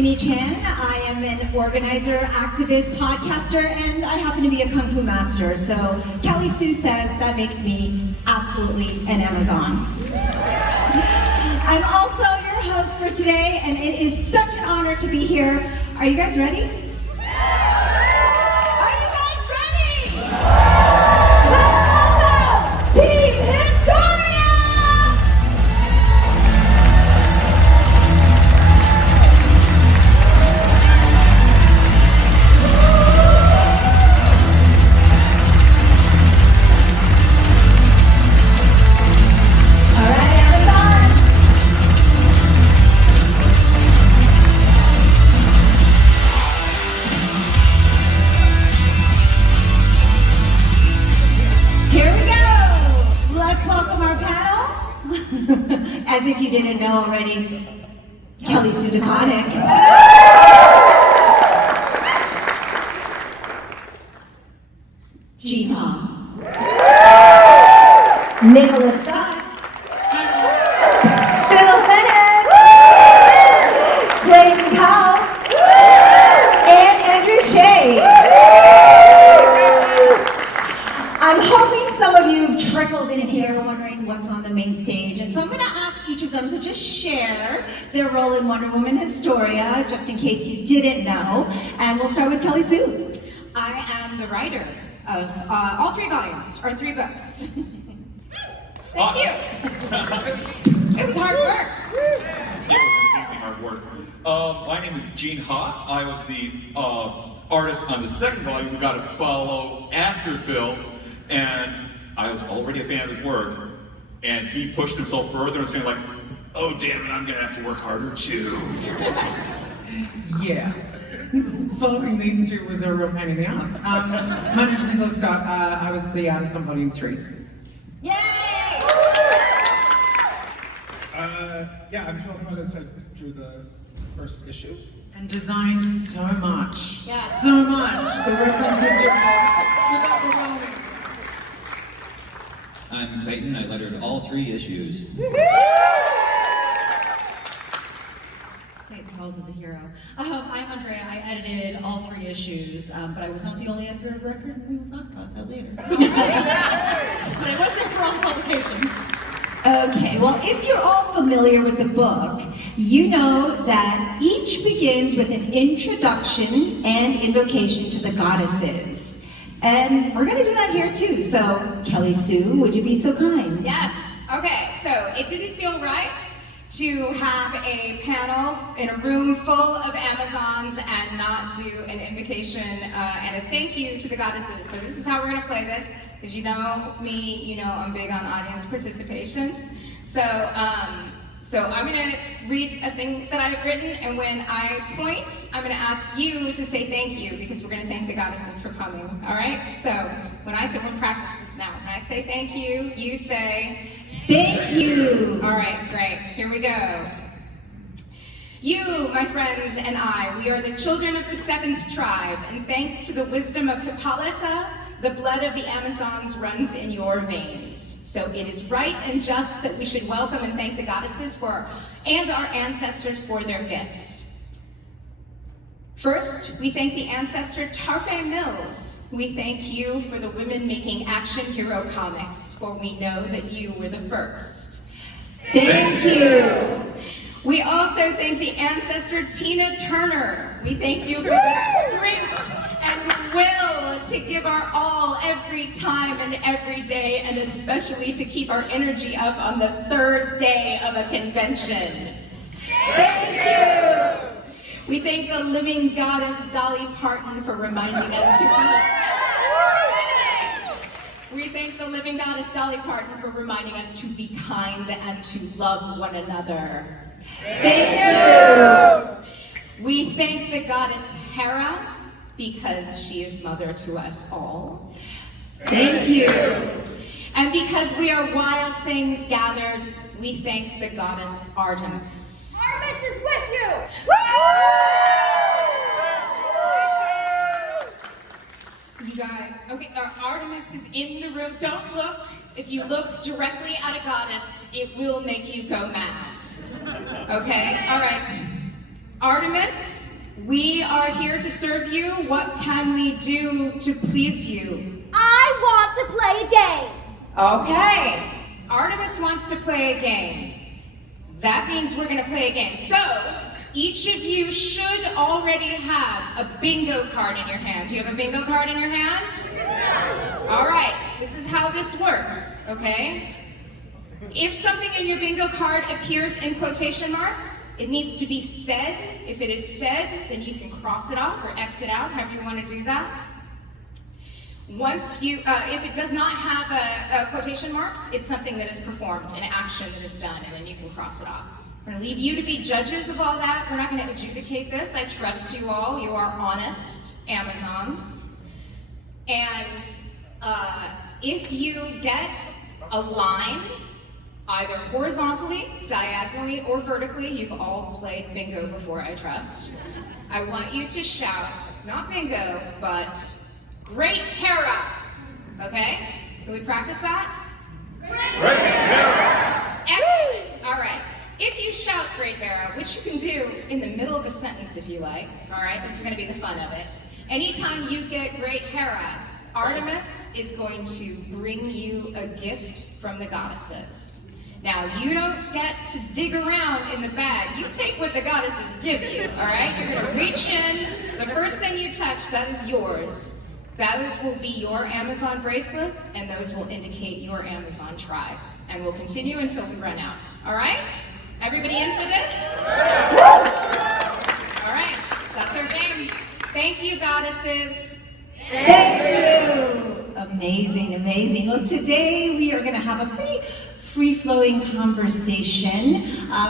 Amy Chan. I am an organizer, activist, podcaster, and I happen to be a Kung Fu master. So Kelly Sue says that makes me absolutely an Amazon. I'm also your host for today, and it is such an honor to be here. Are you guys ready? Are you guys ready? Let's welcome Team Historia! As if you didn't know already, Kelly Sue DeConnick. Jimenez. Nicola, Clayton, Cowles, and Andrea, Shea. I'm hoping some of you have trickled in here wondering what's on the main stage, and so I'm going to ask each of them to just share their role in Wonder Woman Historia, just in case you didn't know, and we'll start with Kelly Sue. I am the writer of all 3 volumes, or 3 books. Thank you. It was hard work. It was extremely hard work. My name is Gene Ha. I was the artist on the 2nd volume. We got to follow after Phil, and I was already a fan of his work, and he pushed himself further, and it's kind of like, oh damn it, I'm gonna have to work harder too. Yeah. Following these 2 was a real pain in the ass. My name is Nicola Scott. I was the artist on volume 3. Yay! Yeah, I'm Phil Jimenez. I drew the 1st issue. And designed so much. Yes. So much. The references were overwhelming. I'm Clayton. I lettered all 3 issues. Cowles is a hero. I'm Andrea. I edited all 3 issues, but I was not the only editor of record. We will talk about that later. But I was there for all the publications. Okay, well, if you're all familiar with the book, you know that each begins with an introduction and invocation to the goddesses. And we're going to do that here too. So, Kelly Sue, would you be so kind? Yes. Okay, so it didn't feel right to have a panel in a room full of Amazons and not do an invocation and a thank you to the goddesses. So this is how we're going to play this, because you know me, you know I'm big on audience participation. So, I'm going to read a thing that I've written, and when I point, I'm going to ask you to say thank you, because we're going to thank the goddesses for coming, all right? So when I say, we'll practice this now. When I say thank you, you say, thank you. All right, great. Here we go. You, my friends, and I, we are the children of the 7th tribe, and thanks to the wisdom of Hippolyta, the blood of the Amazons runs in your veins. So it is right and just that we should welcome and thank the goddesses and our ancestors for their gifts. First, we thank the ancestor Tarpe Mills. We thank you for the women making action hero comics, for we know that you were the first. Thank you. We also thank the ancestor Tina Turner. We thank you for the strength and will to give our all every time and every day, and especially to keep our energy up on the 3rd day of a convention. Thank you. We thank the living goddess Dolly Parton for reminding us to be. We thank the living goddess Dolly Parton for reminding us to be kind and to love one another. Thank you. We thank the goddess Hera because she is mother to us all. Thank you. And because we are wild things gathered, we thank the goddess Artemis. Artemis is with you! You guys, okay, Artemis is in the room. Don't look. If you look directly at a goddess, it will make you go mad. Okay, all right. Artemis, we are here to serve you. What can we do to please you? I want to play a game. Okay, Artemis wants to play a game. That means we're gonna play a game. So, each of you should already have a bingo card in your hand. Do you have a bingo card in your hand? All right, this is how this works, okay? If something in your bingo card appears in quotation marks, it needs to be said. If it is said, then you can cross it off or X it out, however you want to do that. Once you, if it does not have a quotation marks, it's something that is performed, an action that is done, and then you can cross it off. We're going to leave you to be judges of all that. We're not going to adjudicate this. I trust you all. You are honest Amazons. And if you get a line, either horizontally, diagonally, or vertically, you've all played bingo before, I trust. I want you to shout, not bingo, but great hair up, okay? Can we practice that? Great hair! Excellent, all right. If you shout great hair up, which you can do in the middle of a sentence if you like, all right? This is gonna be the fun of it. Anytime you get great hair up, Artemis is going to bring you a gift from the goddesses. Now, you don't get to dig around in the bag. You take what the goddesses give you, all right? You're gonna reach in. The first thing you touch, that is yours. Those will be your Amazon bracelets, and those will indicate your Amazon tribe. And we'll continue until we run out, all right? Everybody in for this? All right, that's our game. Thank you, goddesses. Thank you. Amazing, amazing. Well, today we are going to have a pretty free-flowing conversation.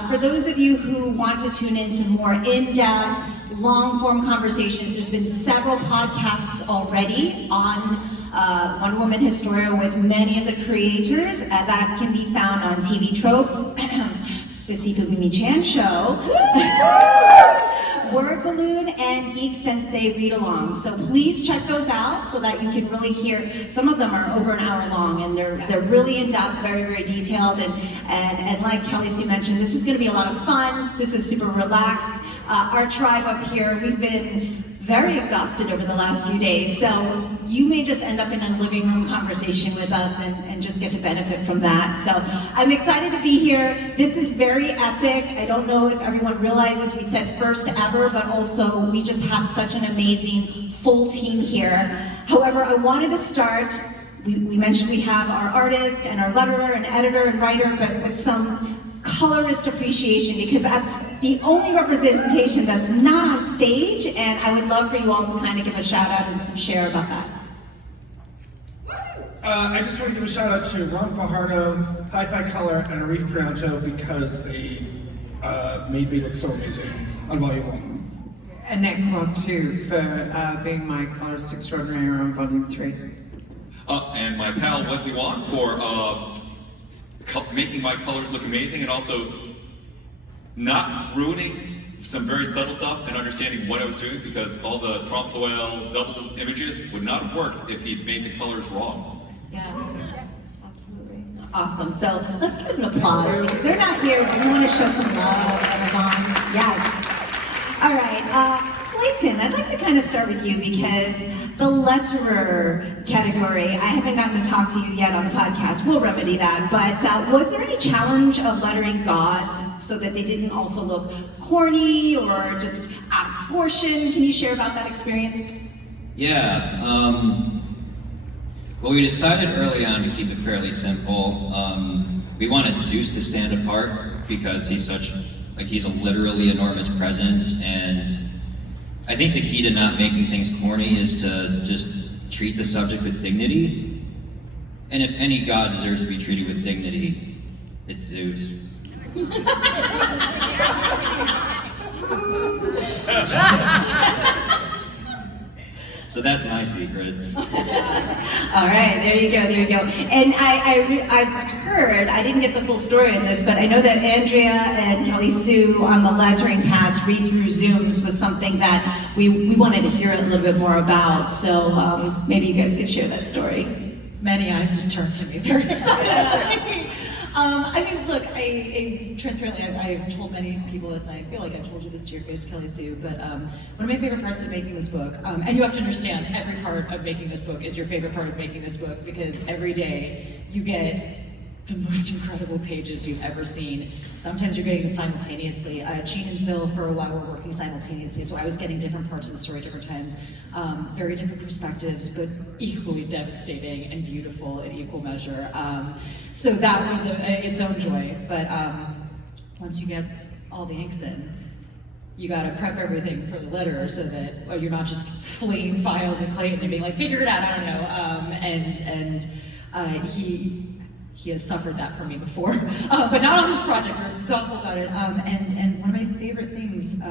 For those of you who want to tune into more in-depth, long-form conversations, there's been several podcasts already on Wonder Woman Historia with many of the creators. That can be found on TV Tropes, the Sifu Mimi Chan Show, Word Balloon, and Geek Sensei Read Along. So please check those out so that you can really hear. Some of them are over an hour long, and they're really in depth, very, very detailed. And like Kelly Sue mentioned, this is going to be a lot of fun. This is super relaxed. Our tribe up here, we've been very exhausted over the last few days, so you may just end up in a living room conversation with us and just get to benefit from that. So I'm excited to be here. This is very epic. I don't know if everyone realizes we said first ever, but also we just have such an amazing full team here. However, I wanted to start, we mentioned we have our artist and our letterer and editor and writer, but with some colorist appreciation, because that's the only representation that's not on stage, and I would love for you all to kind of give a shout out and some share about that. I just want to give a shout out to Ron Fajardo, Hi-Fi Color, and Arif Pranto because they made me look so amazing on Volume 1. And Nicola too for being my colorist extraordinaire on Volume 3. And my pal Wesley Wan for making my colors look amazing, and also not ruining some very subtle stuff and understanding what I was doing, because all the Trompe l'oeil double images would not have worked if he'd made the colors wrong. Yeah, absolutely. Awesome. So let's give an applause because they're not here, but we want to show some love, Amazons. Yes. All right. Clayton, I'd like to kind of start with you because the letterer category, I haven't gotten to talk to you yet on the podcast. We'll remedy that. But was there any challenge of lettering gods so that they didn't also look corny or just out of proportion? Can you share about that experience? Yeah. Well, we decided early on to keep it fairly simple. We wanted Zeus to stand apart because he's a literally enormous presence, and I think the key to not making things corny is to just treat the subject with dignity. And if any god deserves to be treated with dignity, it's Zeus. So that's my secret. All right, there you go, there you go. And I've heard, I didn't get the full story on this, but I know that Andrea and Kelly Sue on the lettering pass read-through Zooms was something that we wanted to hear a little bit more about. So maybe you guys could share that story. Many eyes just turned to me very suddenly. I mean, look, transparently, I've told many people this, and I feel like I've told you this to your face, Kelly Sue, but one of my favorite parts of making this book, and you have to understand, every part of making this book is your favorite part of making this book, because every day you get the most incredible pages you've ever seen. Sometimes you're getting them simultaneously. Gene and Phil, for a while, were working simultaneously, so I was getting different parts of the story different times. Very different perspectives, but equally devastating and beautiful in equal measure. So that was its own joy, but once you get all the inks in, you gotta prep everything for the letter so that you're not just fleeing files at Clayton and being like, figure it out, I don't know. He has suffered that from me before, but not on this project. We're thoughtful about it. And one of my favorite things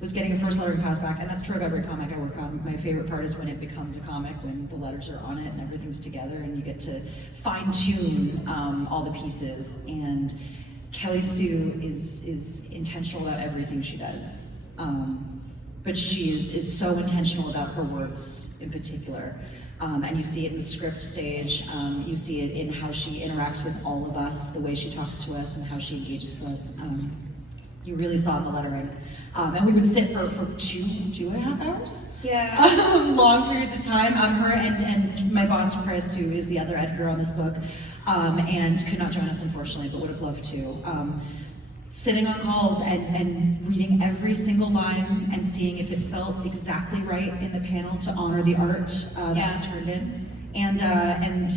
was getting a first lettering pass back, and that's true of every comic I work on. My favorite part is when it becomes a comic, when the letters are on it and everything's together, and you get to fine tune all the pieces. And Kelly Sue is intentional about everything she does, but she is so intentional about her words in particular. And you see it in the script stage, you see it in how she interacts with all of us, the way she talks to us and how she engages with us. You really saw the lettering. And we would sit for 2.5 hours? Yeah. Long periods of time. Her and my boss, Chris, who is the other editor on this book, and could not join us, unfortunately, but would have loved to. Sitting on calls and reading every single line and seeing if it felt exactly right in the panel to honor the art that was turned in, and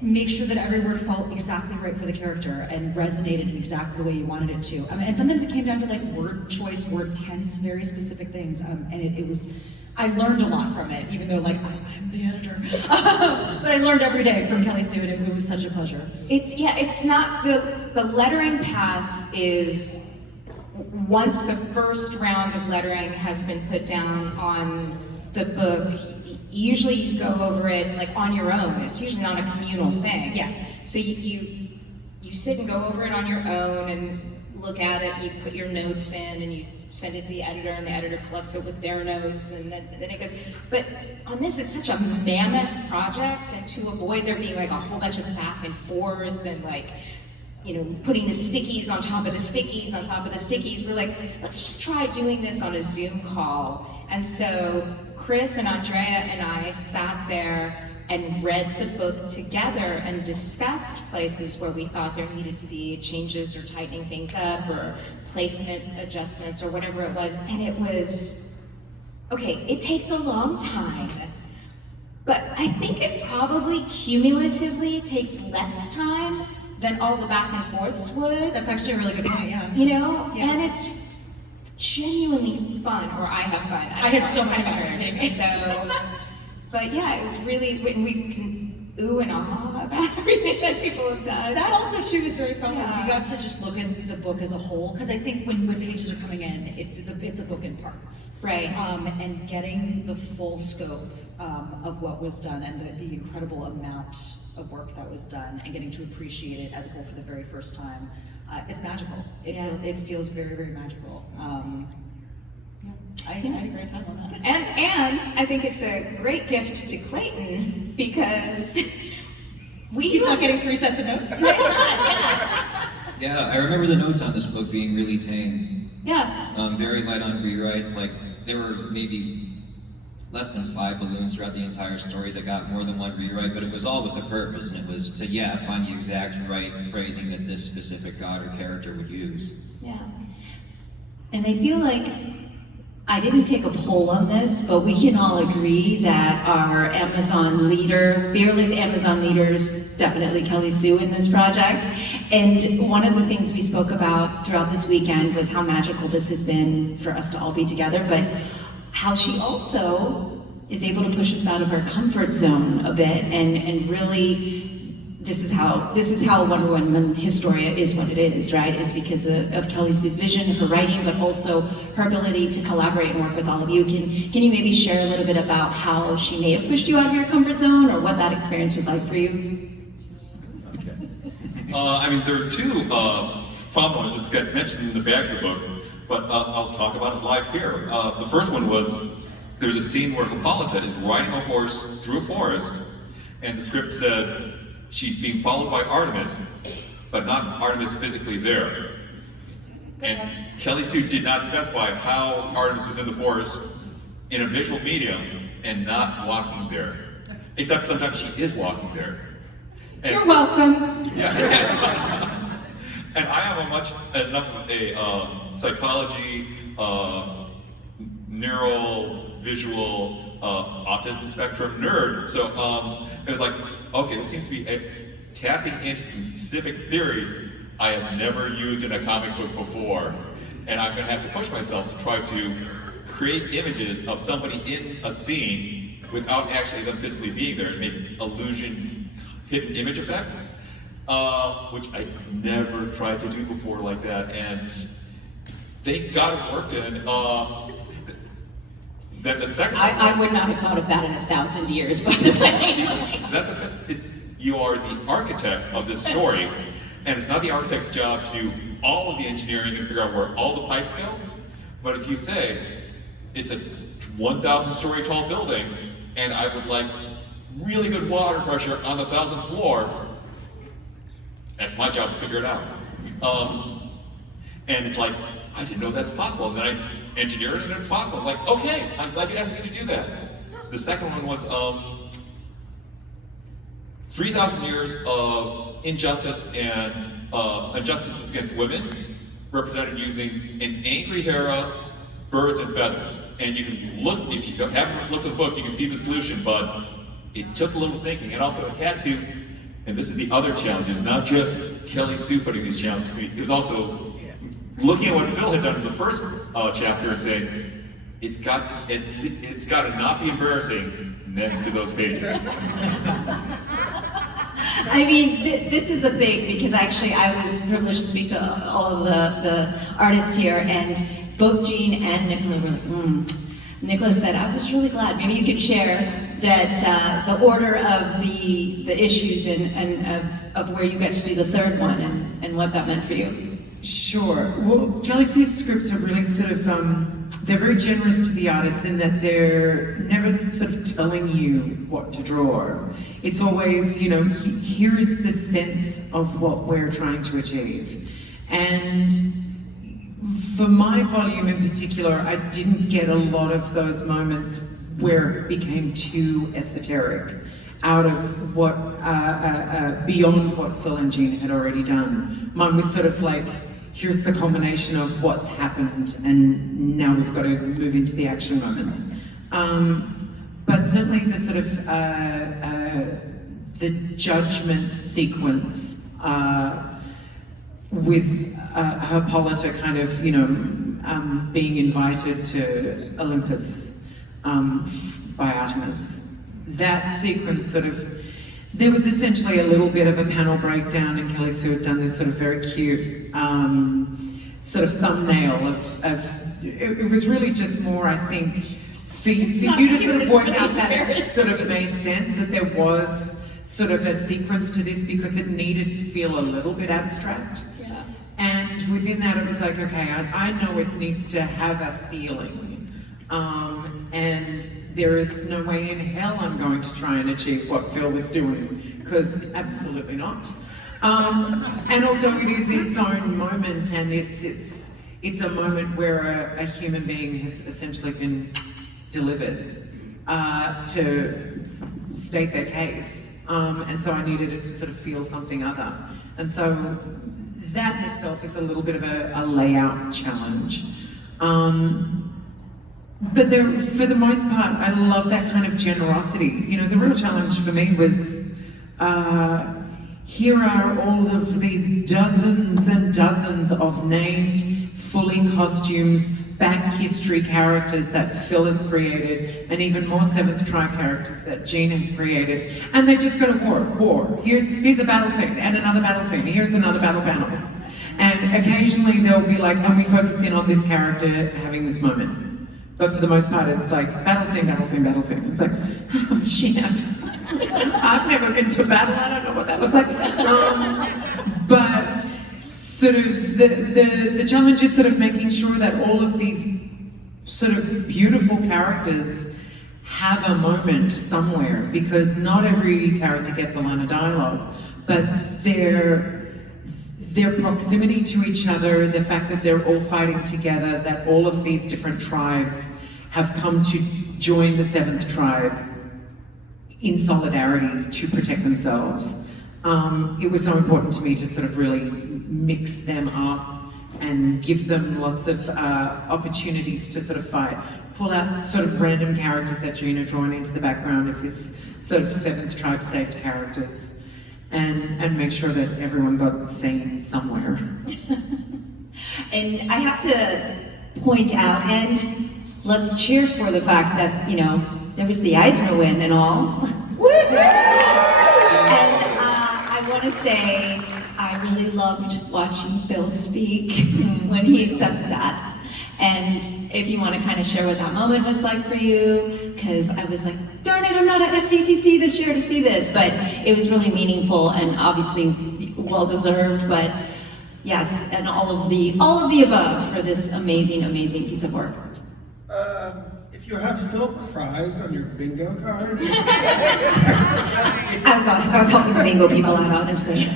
make sure that every word felt exactly right for the character and resonated in exactly the way you wanted it to. And sometimes it came down to like word choice, word tense, very specific things, and it was. I learned a lot from it, even though like I'm the editor. But I learned every day from Kelly Sue, and it was such a pleasure. It's not, the lettering pass is, once the first round of lettering has been put down on the book, usually you go over it like on your own. It's usually not a communal thing. Yes. So you sit and go over it on your own and look at it, you put your notes in and you send it to the editor, and the editor collects it with their notes, and then it goes. But on this, it's such a mammoth project, and to avoid there being like a whole bunch of back and forth and like, you know, putting the stickies on top of the stickies on top of the stickies, we're like, let's just try doing this on a Zoom call. And so Chris and Andrea and I sat there and read the book together and discussed places where we thought there needed to be changes or tightening things up or placement adjustments or whatever it was. And it was, okay, it takes a long time, but I think it probably cumulatively takes less time than all the back and forths would. That's actually a really good point, yeah. You know, Yeah. and it's genuinely fun, or I have fun. I had so much fun. So, but yeah, it was really, we can ooh and ah about everything that people have done. That also too is very fun. Yeah. We got to just look at the book as a whole, because I think when pages are coming in, it's a book in parts. Right. And getting the full scope of what was done and the incredible amount of work that was done and getting to appreciate it as a whole for the very first time, it's magical. It feels very, very magical. I had a great time on that. And I think it's a great gift to Clayton because He's not getting 3 sets of notes. Yeah, I remember the notes on this book being really tame. Yeah. Very light on rewrites. Like, there were maybe less than 5 balloons throughout the entire story that got more than one rewrite, but it was all with a purpose, and it was to, find the exact right phrasing that this specific god or character would use. Yeah. And I feel like I didn't take a poll on this, but we can all agree that our Amazon leader, fearless Amazon leaders, definitely Kelly Sue in this project. And one of the things we spoke about throughout this weekend was how magical this has been for us to all be together, but how she also is able to push us out of our comfort zone a bit and really, this is how Wonder Woman Historia is what it is, right? Is because of Kelly Sue's vision, her writing, but also her ability to collaborate and work with all of you. Can you maybe share a little bit about how she may have pushed you out of your comfort zone, or what that experience was like for you? Okay. I mean, there are 2 problems that get mentioned in the back of the book, but I'll talk about it live here. The first one was, there's a scene where Hippolyta is riding a horse through a forest, and the script said, she's being followed by Artemis, but not Artemis physically there. And Kelly Sue did not specify how Artemis was in the forest in a visual medium and not walking there. Except sometimes she is walking there. And, You're welcome. yeah. And I am enough of a psychology, neural, visual, autism spectrum nerd. So it was like, okay, this seems to be tapping into some specific theories I have never used in a comic book before. And I'm gonna have to push myself to try to create images of somebody in a scene without actually them physically being there and make hidden image effects, which I never tried to do before like that. And thank God it worked. And then the second I would not have thought of that in 1,000 years, by the way. You are the architect of this story, and it's not the architect's job to do all of the engineering and figure out where all the pipes go. But if you say it's a 1,000 story tall building, and I would like really good water pressure on the 1,000th floor, that's my job to figure it out. And it's like, I didn't know that's possible. And then I engineered it and it's possible. It's like, okay, I'm glad you asked me to do that. The second one was 3,000 years of injustice and injustices against women, represented using an angry Hera, birds, and feathers. And you can look, if you haven't looked at the book, you can see the solution, but it took a little thinking. And also it had to, and this is the other challenge, is not just Kelly Sue putting these challenges to me, it was also looking at what Phil had done in the first chapter and saying, it's got to not be embarrassing next to those pages. I mean, this is a big, because actually I was privileged to speak to all of the artists here, and both Jean and Nicola were like, Nicola said, I was really glad. Maybe you could share that the order of the issues and of where you get to do the third one and what that meant for you. Sure. Well, Kelly Sue's scripts are really sort of, they're very generous to the artist in that they're never sort of telling you what to draw. It's always, you know, here is the sense of what we're trying to achieve. And for my volume in particular, I didn't get a lot of those moments where it became too esoteric, out of what, beyond what Phil and Jean had already done. Mine was sort of like, here's the culmination of what's happened, and now we've got to move into the action moments. But certainly the sort of, the judgment sequence with Hippolyta kind of, you know, being invited to Olympus by Artemis. That sequence sort of, there was essentially a little bit of a panel breakdown, and Kelly Sue had done this sort of very cute sort of thumbnail of it was really just more, I think, for you to sort of work out that it sort of made sense that there was sort of a sequence to this because it needed to feel a little bit abstract. Yeah. And within that it was like, okay, I know it needs to have a feeling. And there is no way in hell I'm going to try and achieve what Phil was doing, because absolutely not. And also it is its own moment, and it's a moment where a human being has essentially been delivered to state their case. And so I needed it to sort of feel something other. And so that in itself is a little bit of a layout challenge. But for the most part, I love that kind of generosity. You know, the real challenge for me was, here are all of these dozens and dozens of named, fully costumes, back history characters that Phil has created, and even more Seventh Tribe characters that Jean has created. And they just go to war. Here's a battle scene, and another battle scene. Here's another battle panel. And occasionally they'll be like, and we focus in on this character having this moment. But for the most part, it's like battle scene, battle scene, battle scene. It's like, oh shit. I've never been to a battle, I don't know what that looks like. But sort of the challenge is sort of making sure that all of these sort of beautiful characters have a moment somewhere, because not every character gets a line of dialogue, but their proximity to each other, the fact that they're all fighting together, that all of these different tribes have come to join the seventh tribe in solidarity to protect themselves. It was so important to me to sort of really mix them up and give them lots of opportunities to sort of fight. Pull out sort of random characters that Gina drawn into the background of his sort of seventh tribe saved characters, and make sure that everyone got seen somewhere. And I have to point out, and let's cheer for the fact that, you know, there was the Eisner win and all. And I want to say I really loved watching Phil speak when he accepted that. And if you want to kind of share what that moment was like for you, because I was like, darn it, I'm not at SDCC this year to see this, but it was really meaningful and obviously well-deserved, but yes, and all of the above for this amazing, amazing piece of work. If you have Phil cries on your bingo card. I was helping the bingo people out, honestly.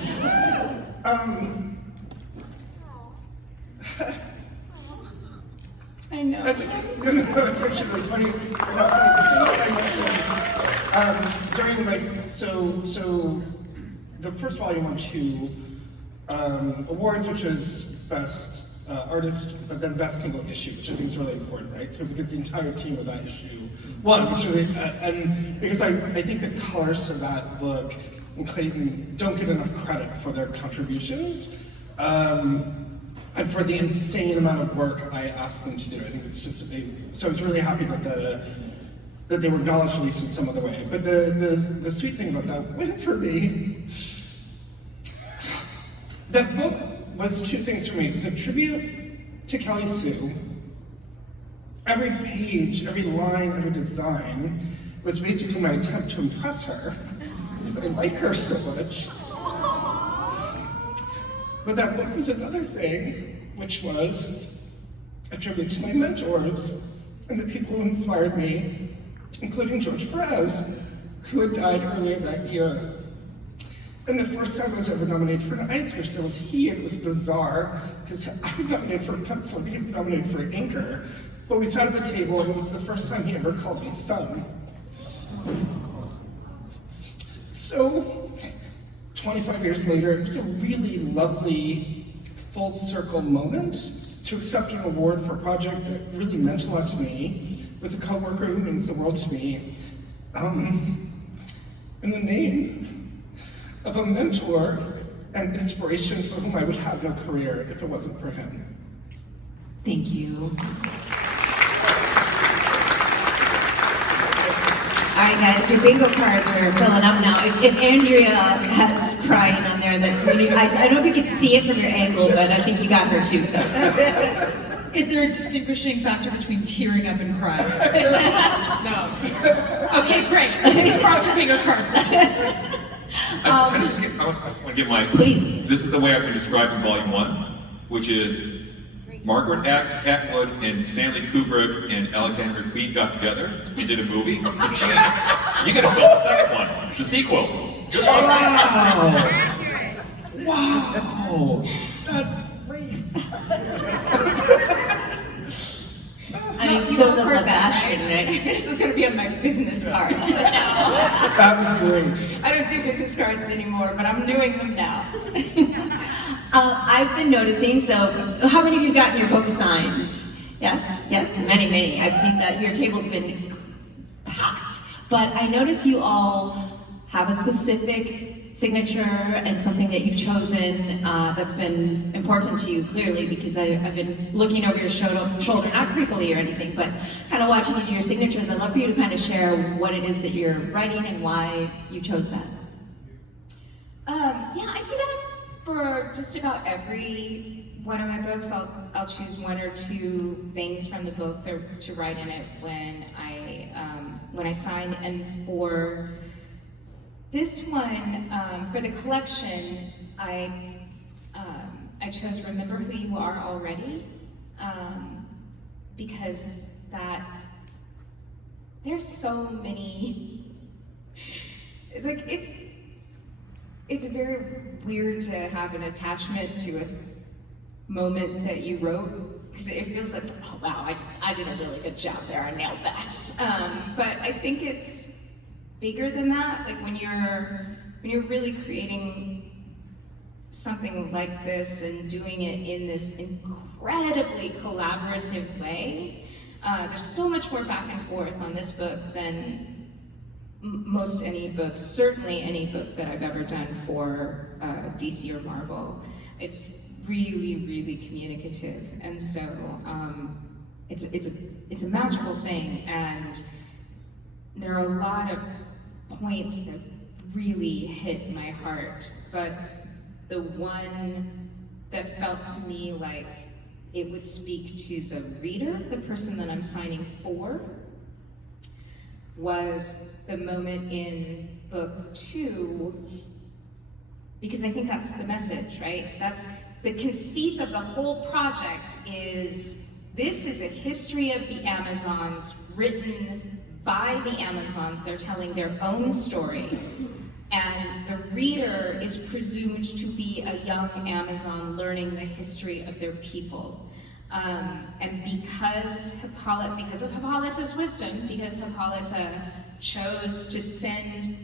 I know. It's actually really funny. Not funny. I mentioned during my so the first volume won 2 awards, which was best artist, but then best single issue, which I think is really important, right? So because the entire team of that issue won, which really, and because I think the colors of that book and Clayton don't get enough credit for their contributions. And for the insane amount of work I asked them to do. I think it's just, so I was really happy that they were acknowledged at least in some other way. But the sweet thing about that win for me, that book was 2 things for me. It was a tribute to Kelly Sue. Every page, every line, every design was basically my attempt to impress her, because I like her so much. But that book was another thing, which was a tribute to my mentors and the people who inspired me, including George Perez, who had died earlier that year. And the first time I was ever nominated for an Eisner, so was he, and it was bizarre, because I was nominated for a pencil, and he was nominated for an inker. But we sat at the table, and it was the first time he ever called me son. So, 25 years later, it was a really lovely full circle moment to accept an award for a project that really meant a lot to me, with a coworker who means the world to me, in the name of a mentor and inspiration for whom I would have no career if it wasn't for him. Thank you. All right, guys, your bingo cards are filling up now. If Andrea has crying on there, I don't know if you could see it from your angle, but I think you got her too. Is there a distinguishing factor between tearing up and crying? No. Okay, great. Cross your bingo cards. I just want to give my. Please. This is the way I've been describing Volume 1, which is Margaret Atwood and Stanley Kubrick and Alexander McQueen got together and did a movie. You gotta film the second one, the sequel. Good luck. Wow! Wow! That's great! I mean, Phil does love fashion, right? This is going to be on my business cards now. That was great. I don't do business cards anymore, but I'm doing them now. I've been noticing, so how many of you have gotten your books signed? Yes, many, many. I've seen that your table's been packed. But I notice you all have a specific signature and something that you've chosen that's been important to you, clearly, because I've been looking over your shoulder, not creepily or anything, but kind of watching you do your signatures. I'd love for you to kind of share what it is that you're writing and why you chose that. Yeah, I do that for just about every one of my books. I'll choose 1 or 2 things from the book to write in it when I sign. And for this one, for the collection, I chose "Remember Who You Are Already," because that there's so many, like it's very weird to have an attachment to a moment that you wrote, because it feels like, oh wow, I did a really good job there, I nailed that. But I think it's bigger than that. Like when you're really creating something like this and doing it in this incredibly collaborative way, there's so much more back and forth on this book than most any book, certainly any book that I've ever done for DC or Marvel. It's really, really communicative, and so it's a magical thing, and there are a lot of points that really hit my heart, but the one that felt to me like it would speak to the reader, the person that I'm signing for, was the moment in book 2, because I think that's the message, right? That's the conceit of the whole project. Is this is a history of the Amazons written by the Amazons. They're telling their own story, and the reader is presumed to be a young Amazon learning the history of their people. And because of Hippolyta's wisdom, because Hippolyta chose to send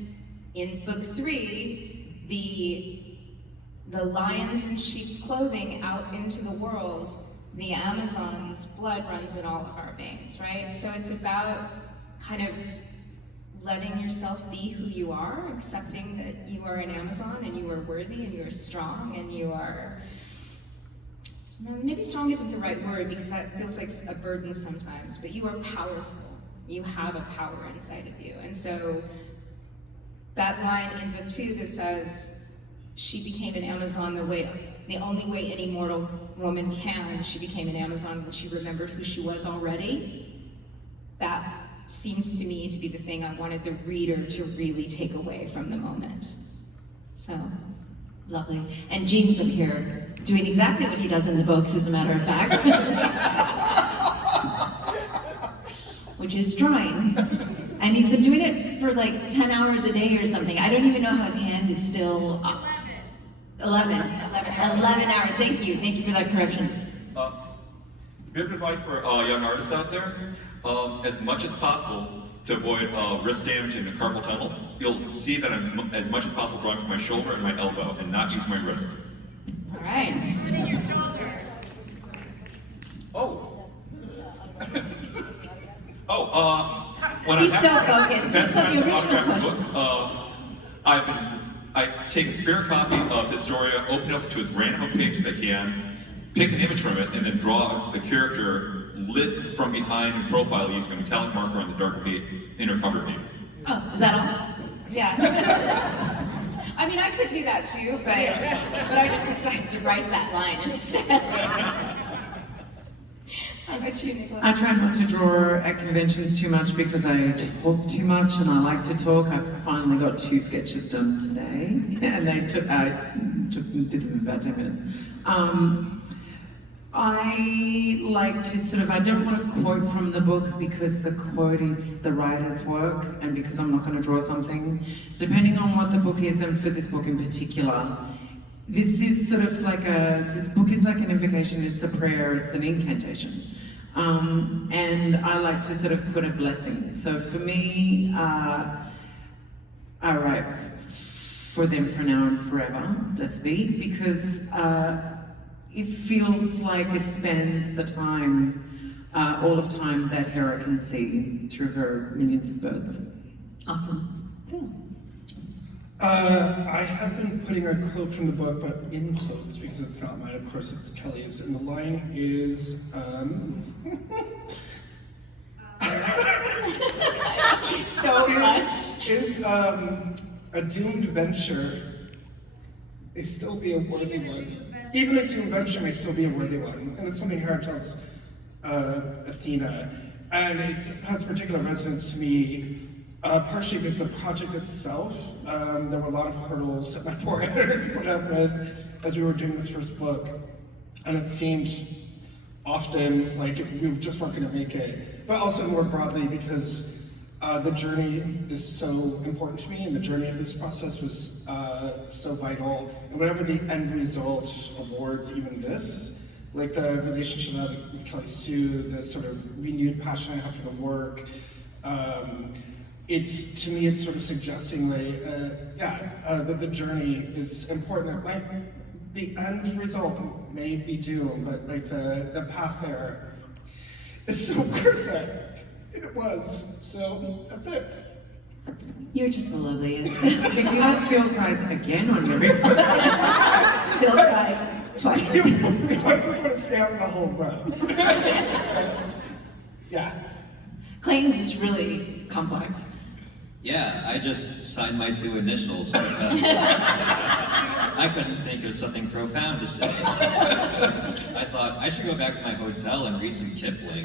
in book 3 the lions in sheep's clothing out into the world, the Amazons' blood runs in all of our veins, right? So it's about kind of letting yourself be who you are, accepting that you are an Amazon and you are worthy and you are strong and you are, maybe strong isn't the right word because that feels like a burden sometimes, but you are powerful. You have a power inside of you. And so that line in book 2 that says, she became an Amazon the only way any mortal woman can, she became an Amazon when she remembered who she was already. That seems to me to be the thing I wanted the reader to really take away from the moment. So, Lovely. And Gene's up here doing exactly what he does in the books, as a matter of fact. Which is drawing. And he's been doing it for like 10 hours a day or something. I don't even know how his hand is still up. 11 hours. Thank you for that correction. Bit of advice for young artists out there. As much as possible to avoid wrist damage in a carpal tunnel, you'll see that I'm as much as possible drawing from my shoulder and my elbow and not use my wrist. all right. When He's I so have focused. best He's so friends the original autographed question. books, I take a spare copy of Historia, open it up to as random of pages as I can, pick an image from it, and then draw the character lit from behind in profile using a metallic marker on the dark inner cover pages. Oh, is that all? Yeah. I mean, I could do that too, but I just decided to write that line instead. How about you, Nicola? I try not to draw at conventions too much because I talk too much and I like to talk. I finally got 2 sketches done today, and I did them in about 10 minutes. I like to I don't want to quote from the book because the quote is the writer's work and because I'm not going to draw something. Depending on what the book is, and for this book in particular, this is this book is like an invocation, it's a prayer, it's an incantation. And I like to put a blessing. So for me, I write for them for now and forever, blessed be, because it feels like it spans the time, all of time that Hera can see through her millions of birds. Awesome. Cool. I have been putting a quote from the book, but in quotes, because it's not mine, of course it's Kelly's, and the line is, So much. Is a doomed venture may still be a worthy one. Even a doomed venture may still be a worthy one. And it's something Hera tells Athena. And it has particular resonance to me, partially because the project itself, there were a lot of hurdles that my poor editors put up with as we were doing this first book. And it seemed often like we just weren't going to make it. But also more broadly because The journey is so important to me, and the journey of this process was so vital. And whatever the end result, awards, even this, like the relationship I have with Kelly Sue, the sort of renewed passion I have for the work, it's, to me, it's sort of suggesting like, that the journey is important. The end result may be doomed, but like the path there is so perfect. And it was. So that's it. You're just the loveliest. If you have Phil cries again on your report, Phil cries twice. I just want to stay out the whole row. Yeah. Clayton's is really complex. Yeah, I just signed my 2 initials because I couldn't think of something profound to say. I thought I should go back to my hotel and read some Kipling.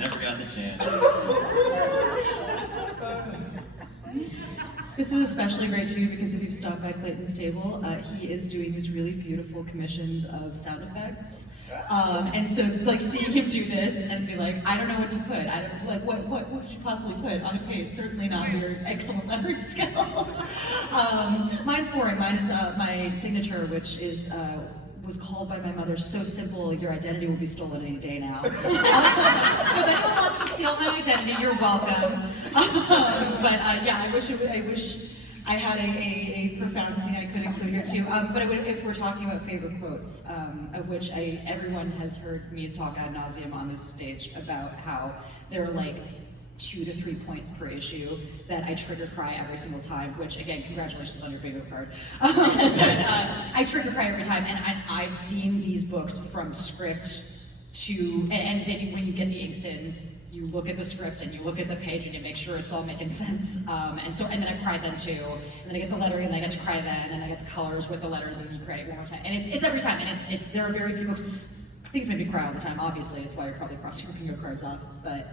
Never got the chance. This is especially great too because if you've stopped by Clayton's table, he is doing these really beautiful commissions of sound effects. And so like seeing him do this and be like, I don't know what to put. I don't like what could you possibly put on a page? Certainly not your excellent lettering skills. Mine's boring. Mine is my signature, which is was called by my mother, so simple, your identity will be stolen any day now. So if anyone wants to steal my identity, you're welcome. Yeah, I wish I had a profound thing I could include here too. But if we're talking about favorite quotes, of which everyone has heard me talk ad nauseum on this stage about how there are like 2 to 3 points per issue that I trigger cry every single time, which again, congratulations on your bingo card. I trigger cry every time, and I've seen these books from script to, and then when you get the inks in, you look at the script and you look at the page and you make sure it's all making sense. And then I cry then too, and then I get the lettering and I get to cry then, and I get the colors with the letters and then you cry it one more time. And it's every time, and there are very few books, things make me cry all the time, obviously, it's why you're probably crossing your bingo cards off, but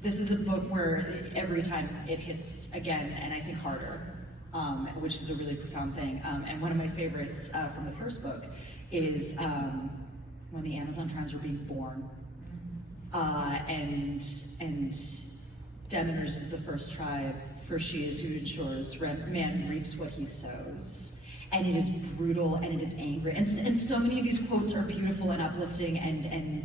this is a book where every time it hits again, and I think harder, which is a really profound thing. And one of my favorites from the first book is when the Amazon tribes were being born. And Demeter's is the first tribe, for she is who ensures man reaps what he sows. And it is brutal and it is angry. And so many of these quotes are beautiful and uplifting and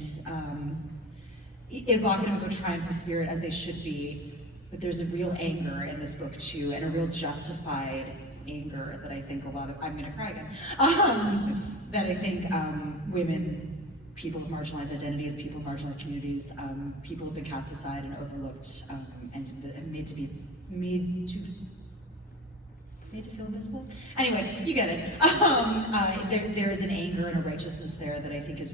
evocative of a triumphant spirit, as they should be, but there's a real anger in this book too, and a real justified anger that I think I'm gonna cry again, that I think women, people of marginalized identities, people of marginalized communities, people have been cast aside and overlooked, and made to feel invisible? Anyway, you get it. There is an anger and a righteousness there that I think is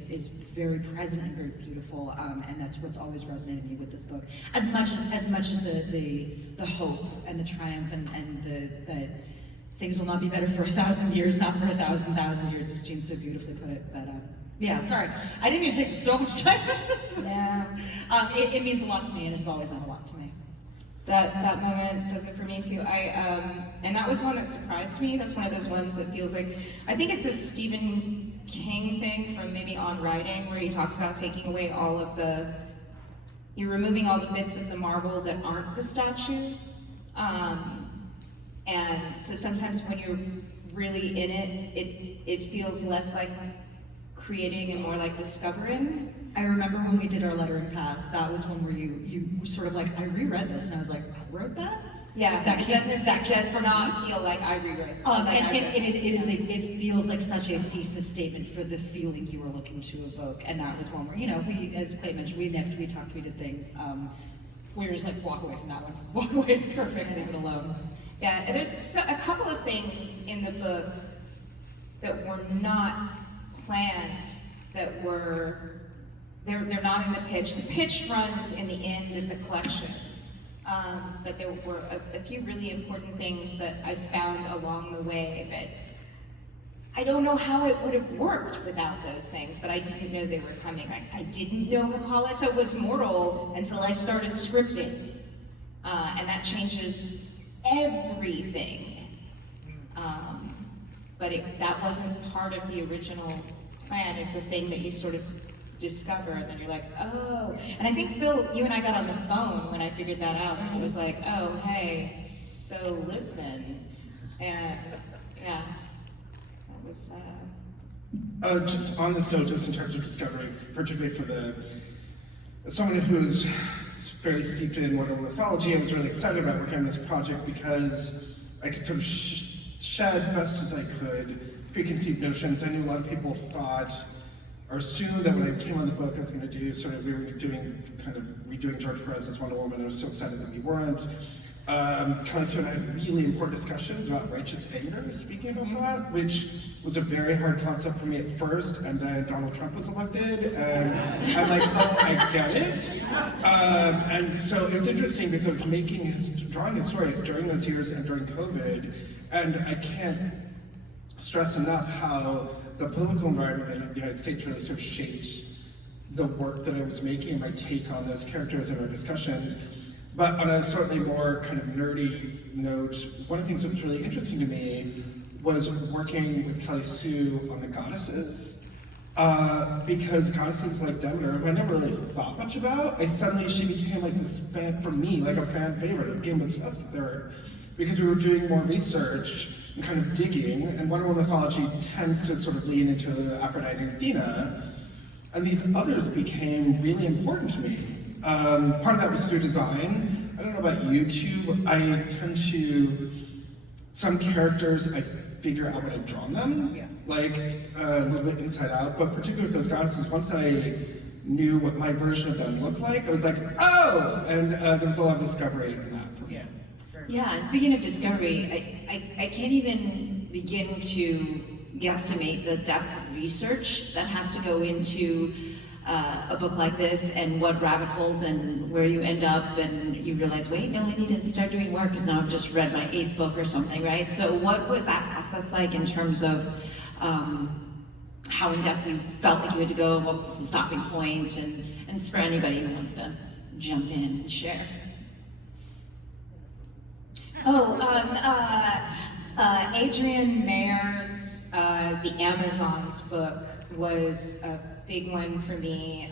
very present and very beautiful, and that's what's always resonated me with this book. As much as the hope and the triumph and that things will not be better for 1,000 years, not for 1,000 years, as Jean so beautifully put it. But yeah, sorry, I didn't mean to take so much time on this one. Yeah. It means a lot to me, and it has always meant a lot to me. That moment does it for me too. And that was one that surprised me. That's one of those ones that feels like, I think it's a Stephen King thing from maybe On Writing, where he talks about taking away you're removing all the bits of the marble that aren't the statue. And so sometimes when you're really in it feels less like creating and more like discovering. I remember when we did our lettering pass, that was one where you were sort of like, I reread this, and I was like, I wrote that? Yeah, that does not feel like I rewrote. It feels like such a thesis statement for the feeling you were looking to evoke, and that was one where, we, as Clayton mentioned, we nipped, we talked, we did things. We were just like, walk away from that one. Walk away, it's perfect, leave it alone. Yeah, and there's a couple of things in the book that were not planned, that were, they're not in the pitch. The pitch runs in the end of the collection. But there were a few really important things that I found along the way that I don't know how it would have worked without those things, but I didn't know they were coming. I didn't know Hippolyta was mortal until I started scripting. And that changes everything. But that wasn't part of the original plan. It's a thing that you sort of discover, and then you're like, oh. And I think, Phil, you and I got on the phone when I figured that out, and I was like, oh, hey, so listen. And yeah, that was, just on this note, just in terms of discovery, particularly for someone who's fairly steeped in Wonder Woman mythology, I was really excited about working on this project because I could sort of shed best as I could preconceived notions. I knew a lot of people thought or assumed that when I came on the book I was going to do we were doing kind of redoing George Perez's Wonder Woman. I was so excited that we weren't. Kelly Sue and I had really important discussions about righteous anger, speaking about that, which was a very hard concept for me at first, and then Donald Trump was elected, and I'm like, oh, I get it. And so it was interesting because I was drawing Historia during those years and during COVID, and I can't stress enough how the political environment in the United States really sort of shaped the work that I was making and my take on those characters in our discussions. But on a slightly more kind of nerdy note, one of the things that was really interesting to me was working with Kelly Sue on the goddesses. Because goddesses like Demeter, who I never really thought much about, she became like this fan, for me, like a fan favorite. I became obsessed with her because we were doing more research and kind of digging, and Wonder Woman mythology tends to sort of lean into Aphrodite and Athena, and these others became really important to me. Part of that was through design. I don't know about you two, I tend to, some characters I figure out when I've drawn them, like a little bit inside out, but particularly with those goddesses, once I knew what my version of them looked like, I was like, oh! And there was a lot of discovery in that for me. Yeah, and speaking of discovery, I can't even begin to guesstimate the depth of research that has to go into a book like this, and what rabbit holes and where you end up, and you realize, wait, no, I need to start doing work because now I've just read my 8th book or something, right? So what was that process like in terms of how in-depth you felt like you had to go, what was the stopping point, and it's for anybody who wants to jump in and share. Adrienne Mayer's The Amazons book was a big one for me.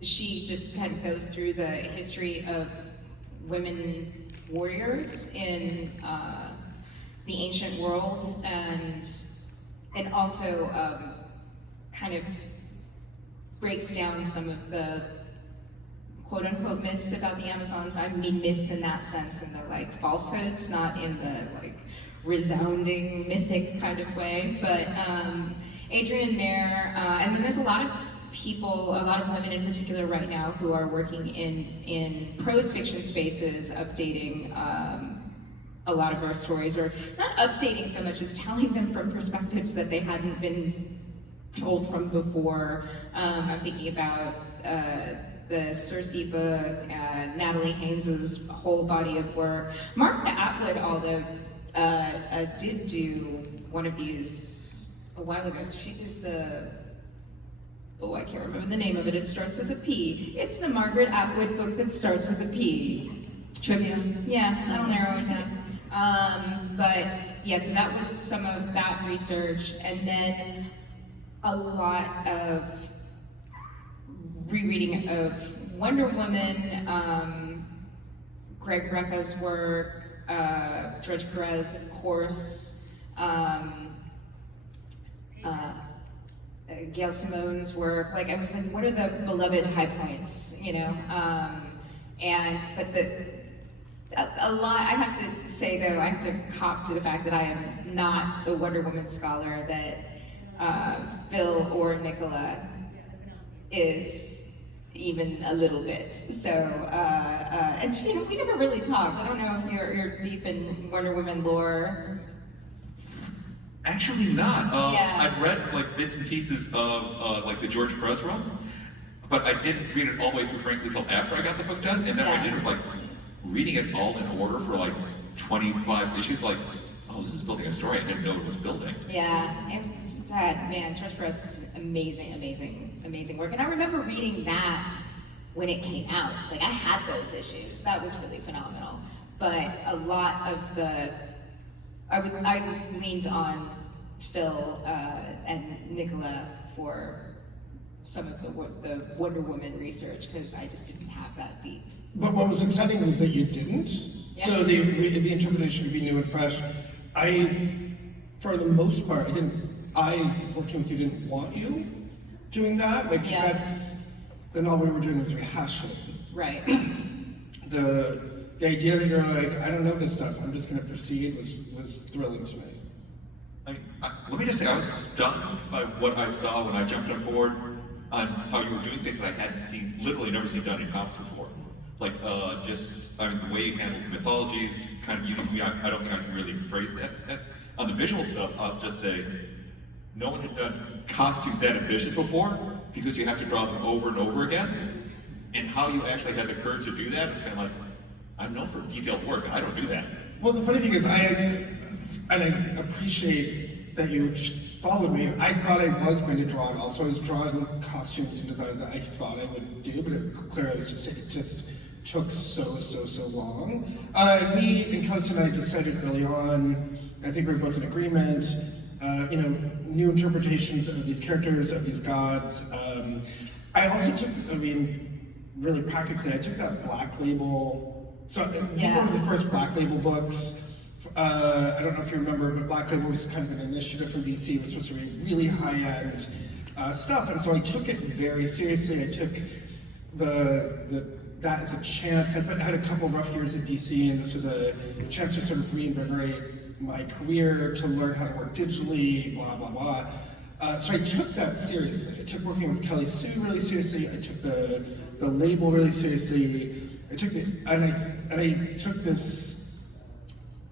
She just kind of goes through the history of women warriors in the ancient world, and also kind of breaks down some of the quote-unquote myths about the Amazons. I mean myths in that sense, in the like falsehoods, not in the like resounding mythic kind of way. But Adrienne Mayer, and then there's a lot of people, a lot of women in particular right now, who are working in prose fiction spaces, updating a lot of our stories, or not updating so much as telling them from perspectives that they hadn't been told from before. I'm thinking about the Circe book, Natalie Haynes's whole body of work. Margaret Atwood, although did do one of these a while ago. So she did I can't remember the name of it. It starts with a P. It's the Margaret Atwood book that starts with a P. Trivia. Yeah, that'll narrow it down. But yeah, so that was some of that research, and then a lot of rereading of Wonder Woman, Greg Rucka's work, George Perez, of course, Gail Simone's work. Like, I was like, what are the beloved high points, you know? A lot, I have to say though, I have to cop to the fact that I am not the Wonder Woman scholar that Phil or Nicola is even a little bit. So, and you know, we never really talked. I don't know if you're deep in Wonder Woman lore. Actually not. Yeah. I've read like bits and pieces of like the George Perez run, but I didn't read it all the way through, frankly, until after I got the book done. And then what I did was like reading it all in order for like 25 issues, like, oh, this is building a story I didn't know it was building. Yeah, it was bad. Man, George Perez was amazing, amazing, amazing work. And I remember reading that when it came out. Like, I had those issues. That was really phenomenal. But a lot of I leaned on Phil and Nicola for some of the Wonder Woman research, because I just didn't have that deep. But what was exciting was that you didn't. Yeah. So the interpretation would be new and fresh. For the most part, working with you, didn't want you doing that. Like, 'cause then all we were doing was rehashing. Right. The idea that you're like, I don't know this stuff, I'm just going to proceed was thrilling to me. Let me just say, I was stunned by what I saw when I jumped on board on how you were doing things that I hadn't seen, literally never seen done in comics before. Like, the way you handled the mythologies, kind of unique. I don't think I can really phrase that. On the visual stuff, I'll just say, no one had done costumes that ambitious before, because you have to draw them over and over again. And how you actually had the courage to do that, it's kind of like, I'm known for detailed work, and I don't do that. Well, the funny thing is, I appreciate that you followed me. I thought I was going to draw it all, so I was drawing costumes and designs that I thought I would do, but it just took so long. Me and Cowles and I decided early on, I think we were both in agreement, new interpretations of these characters, of these gods. I also took, really practically, I took that Black Label, so one of the first Black Label books, I don't know if you remember, but Black Label was kind of an initiative from DC. It was supposed to be really high-end stuff, and so I took it very seriously. I took that as a chance. I had a couple rough years at DC, and this was a chance to sort of reinvigorate my career, to learn how to work digitally, blah, blah, blah. So I took that seriously. I took working with Kelly Sue really seriously. I took the label really seriously. I took this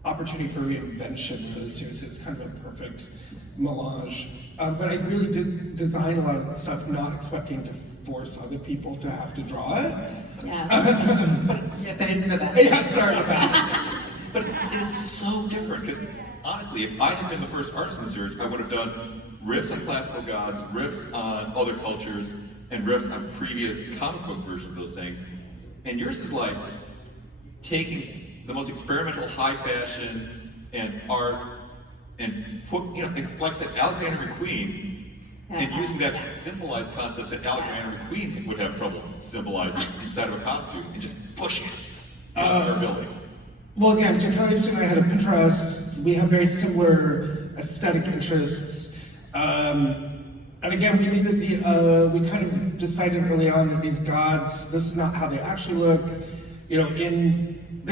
opportunity for reinvention really seriously. It's kind of a perfect melange. But I really did design a lot of the stuff not expecting to force other people to have to draw it. Yeah. Thanks for that. Yeah, sorry about that. But it is so different, because honestly, if I had been the first artist in the series, I would have done riffs on classical gods, riffs on other cultures, and riffs on previous comic book versions of those things. And yours is like taking the most experimental high fashion and art and put, like I said, Alexander McQueen, and using that to symbolize concepts that Alexander McQueen would have trouble symbolizing inside of a costume, and just pushing it their ability. Well, again, so Cowles and I had a Pinterest. We have very similar aesthetic interests. And again, we knew that we kind of decided early on that these gods, this is not how they actually look. They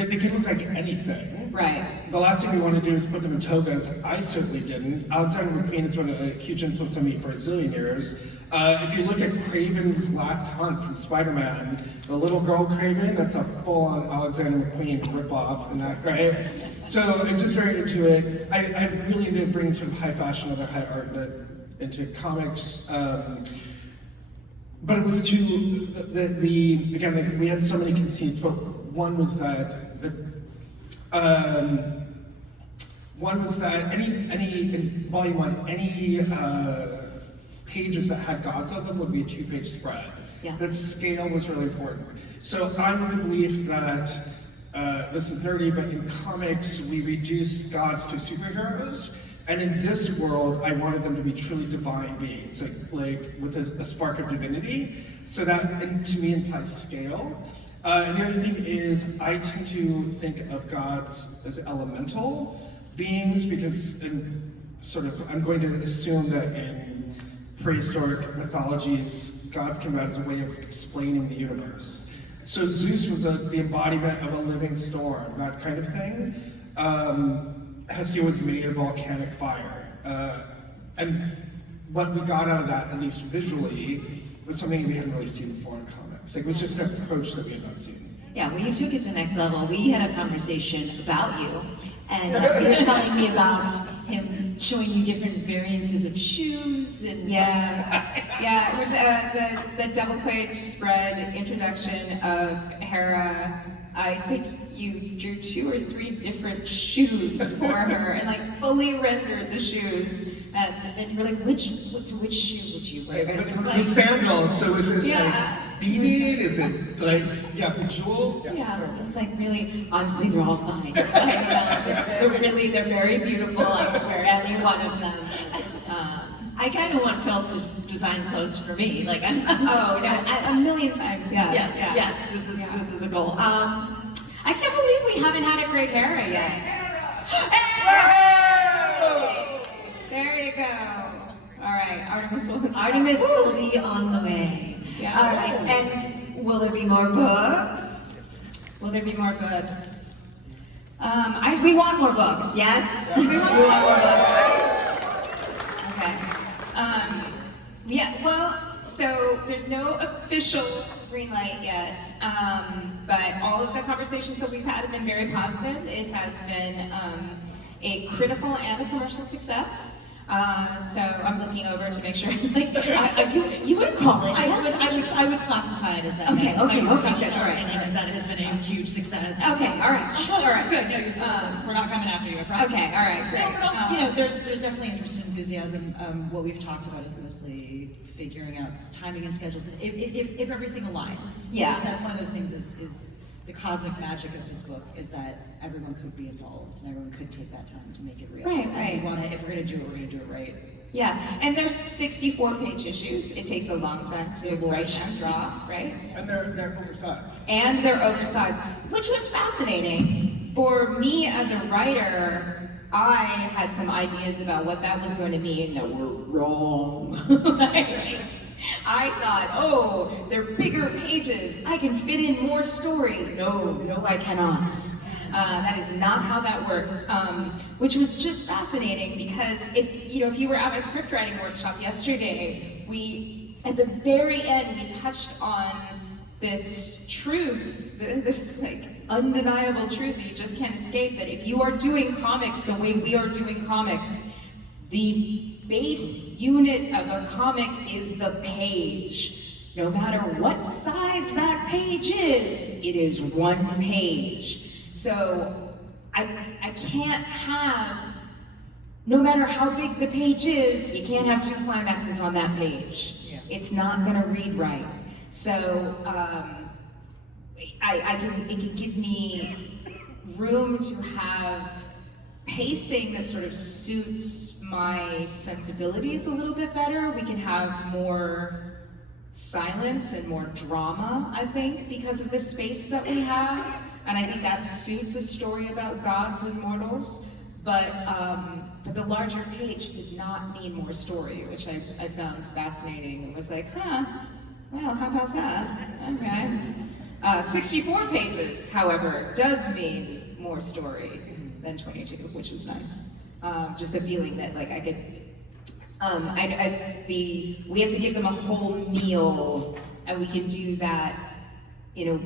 can look like anything. Right. The last thing we want to do is put them in togas. I certainly didn't. Alexander McQueen has been a huge influence on me for a zillion years. If you look at Kraven's Last Hunt from Spider-Man, the little girl Kraven, that's a full-on Alexander McQueen ripoff, and that, right? So I'm just very into it. I really into bringing sort of high fashion, other high art into comics. But it was too, again, we had so many conceits, but one was that in volume one, any pages that had gods on them would be a 2-page spread. Yeah. That scale was really important. So I'm of the belief that, this is nerdy, but in comics, we reduce gods to superheroes. And in this world, I wanted them to be truly divine beings, like with a spark of divinity. So that, to me, implies scale. And the other thing is, I tend to think of gods as elemental beings, because I'm going to assume that in prehistoric mythologies, gods came out as a way of explaining the universe. So Zeus was the embodiment of a living storm, that kind of thing. Hestia was made of volcanic fire. And what we got out of that, at least visually, was something we hadn't really seen before in comics. Like, it was just an approach that we had not seen. Yeah, when you took it to next level, we had a conversation about you, and you were telling me about him showing you different variances of shoes and it was the double-page spread introduction of Hera. I think you drew 2 or 3 different shoes for her, and like fully rendered the shoes, and then you were like, which shoe would you wear? And it was The like sandal, so is it Yeah. like beaded? Is it like, bejeweled? Yeah, it was like really, honestly, they're all fine. I don't know, they're very beautiful. I could wear any one of them. I kind of want Phil to design clothes for me. Like, I'm Oh no, a million times. Yes, yes. This is a goal. I can't believe we haven't had a great era yet. There you go. All right, Artemis will be on the way. Yeah. All right, and will there be more books? Will there be more books? We want more books, yes? We want more books. Okay. Yeah, well, so there's no official green light yet, but all of the conversations that we've had have been very positive. It has been a critical and a commercial success. So I'm looking over to make sure, like, you wouldn't call it. I would classify it as that. Okay, Yes. okay, My okay, professional good, all right, opinion all right. is that it has been a huge success. Okay, all right. All right, good. No, we're not coming after you. I promise. Okay, all right, great. No, but you know, there's definitely interest and enthusiasm. What we've talked about is mostly figuring out timing and schedules, and if everything aligns. Yeah. That's one of those things. Is the cosmic magic of this book is that everyone could be involved and everyone could take that time to make it real. Right, And right. we want to, if we're going to do it, we're going to do it right. Yeah, and there's 64-page issues. It takes a long time to write and draw, right? And they're oversized. And they're oversized, which was fascinating. For me as a writer, I had some ideas about what that was going to mean that were wrong. I thought, oh, they're bigger pages. I can fit in more story. No, I cannot. That is not how that works, which was just fascinating because if you were at my script writing workshop yesterday, at the very end, we touched on this truth, this like undeniable truth that you just can't escape, that if you are doing comics the way we are doing comics, the base unit of a comic is the page. No matter what size that page is, it is one page. So I can't have, no matter how big the page is, you can't have two climaxes on that page. Yeah. It's not gonna read right. So it can give me room to have pacing that sort of suits my sensibilities a little bit better. We can have more silence and more drama, I think, because of the space that we have. And I think that suits a story about gods and mortals. But the larger page did not need more story, which I found fascinating. It was like, well, how about that? Okay. 64 pages, however, does mean more story than 22, which was nice. Just the feeling that like I could, we have to give them a whole meal, and we can do that in a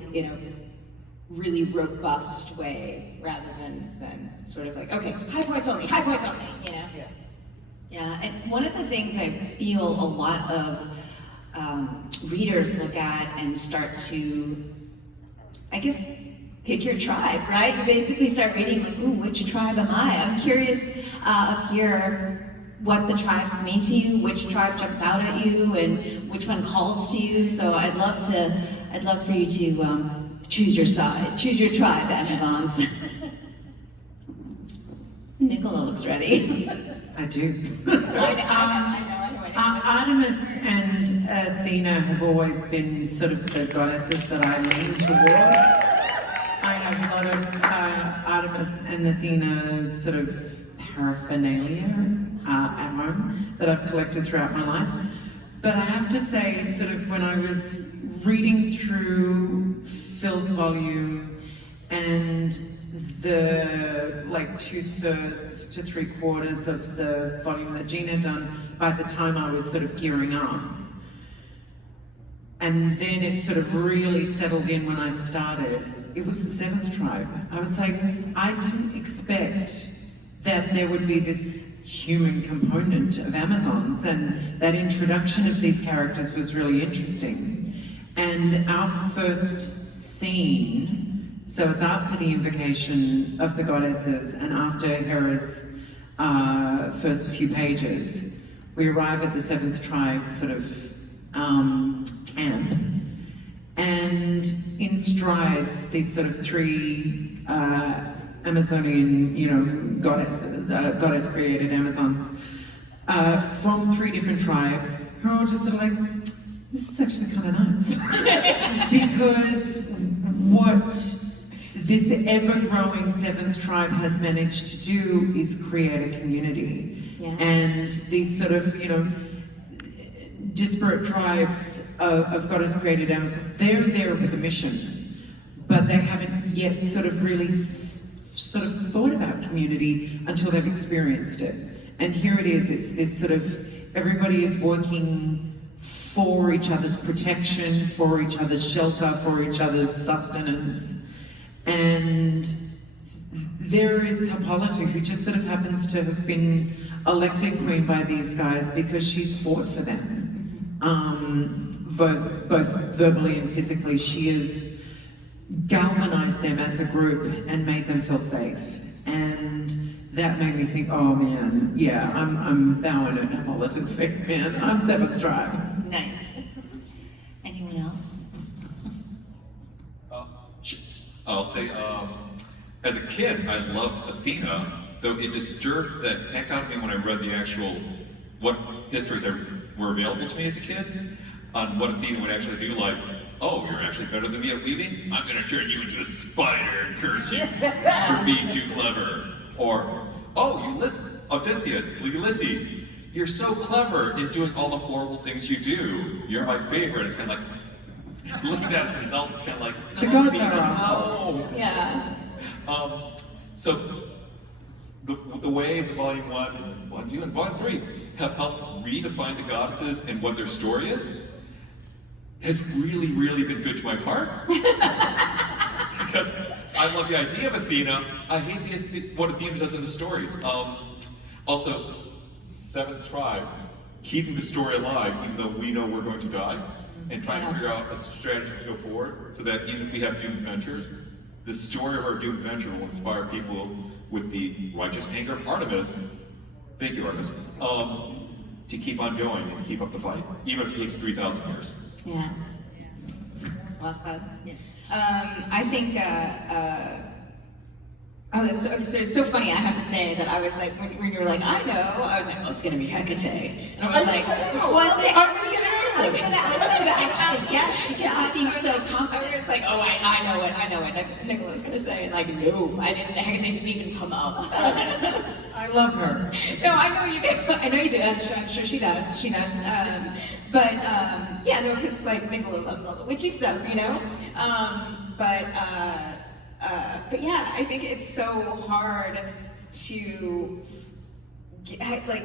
really robust way, rather than sort of like, okay, high points only, you know? Yeah, and one of the things I feel a lot of readers look at and start to, I guess, pick your tribe, right? You basically start reading like, ooh, which tribe am I? I'm curious up here what the tribes mean to you, which tribe jumps out at you, and which one calls to you. So I'd love for you to choose your side, choose your tribe, Amazons. Nicola looks ready. I do. I know. Artemis and Athena have always been sort of the goddesses that I lean toward. I have a lot of Artemis and Athena sort of paraphernalia at home that I've collected throughout my life. But I have to say, sort of when I was reading through Phil's volume and the like 2/3 to 3/4 of the volume that Jean had done by the time I was sort of gearing up. And then it sort of really settled in when I started. It was the seventh tribe. I was like, I didn't expect that there would be this human component of Amazons, and that introduction of these characters was really interesting. And our first scene, so it's after the invocation of the goddesses and after Hera's first few pages, we arrive at the seventh tribe sort of camp, and in strides these sort of three Amazonian, goddesses, goddess-created Amazons, from 3 different tribes who are all just sort of like, this is actually kind of nice. Because what this ever-growing 7th tribe has managed to do is create a community. Yeah. And these sort of, disparate tribes of goddess-created Amazons, they're there with a mission, but they haven't yet sort of really sort of thought about community until they've experienced it. And here it is, it's this sort of, everybody is working for each other's protection, for each other's shelter, for each other's sustenance. And there is Hippolyta, who just sort of happens to have been elected queen by these guys because she's fought for them. Both verbally and physically. She has galvanized them as a group and made them feel safe. And that made me think, oh man, yeah, I'm bowing at Hippolyta's feet, man. I'm 7th tribe. Nice. Anyone else? I'll say, as a kid, I loved Athena, though it disturbed the heck out of me when I read the actual, what histories were available to me as a kid, on what Athena would actually do, like, oh, you're actually better than me at weaving? I'm gonna turn you into a spider and curse you for being too clever. Or, oh, Ulysses, you're so clever in doing all the horrible things you do. You're my favorite. It's kind of like, looking at it as an adult, it's kind of like, The gods are awful. no. Yeah. So the way the Volume 1 and Volume 2 and Volume 3 have helped redefine the goddesses and what their story is has really, really been good to my heart. Because I love the idea of Athena. I hate what Athena does in the stories. Also, 7th tribe, keeping the story alive, even though we know we're going to die, and trying to figure out a strategy to go forward, so that even if we have doomed ventures, the story of our doomed venture will inspire people with the righteous anger of Artemis, thank you Artemis, to keep on going and keep up the fight, even if it takes 3,000 years. Yeah. Well said. Yeah. I think, it's so funny, I have to say that I was like, when you were like, I know, I was like, oh, it's gonna be Hecate. And I was like, was it? I was gonna ask you to actually guess because you seem so confident. I was like, oh, I know what Nicola's gonna say. And like, no, Hecate didn't even come up. I love her. No, I know you do. I know you do. I'm sure she does. She does. Yeah, no, because like Nicola loves all the witchy stuff, But yeah, I think it's so hard to get, like,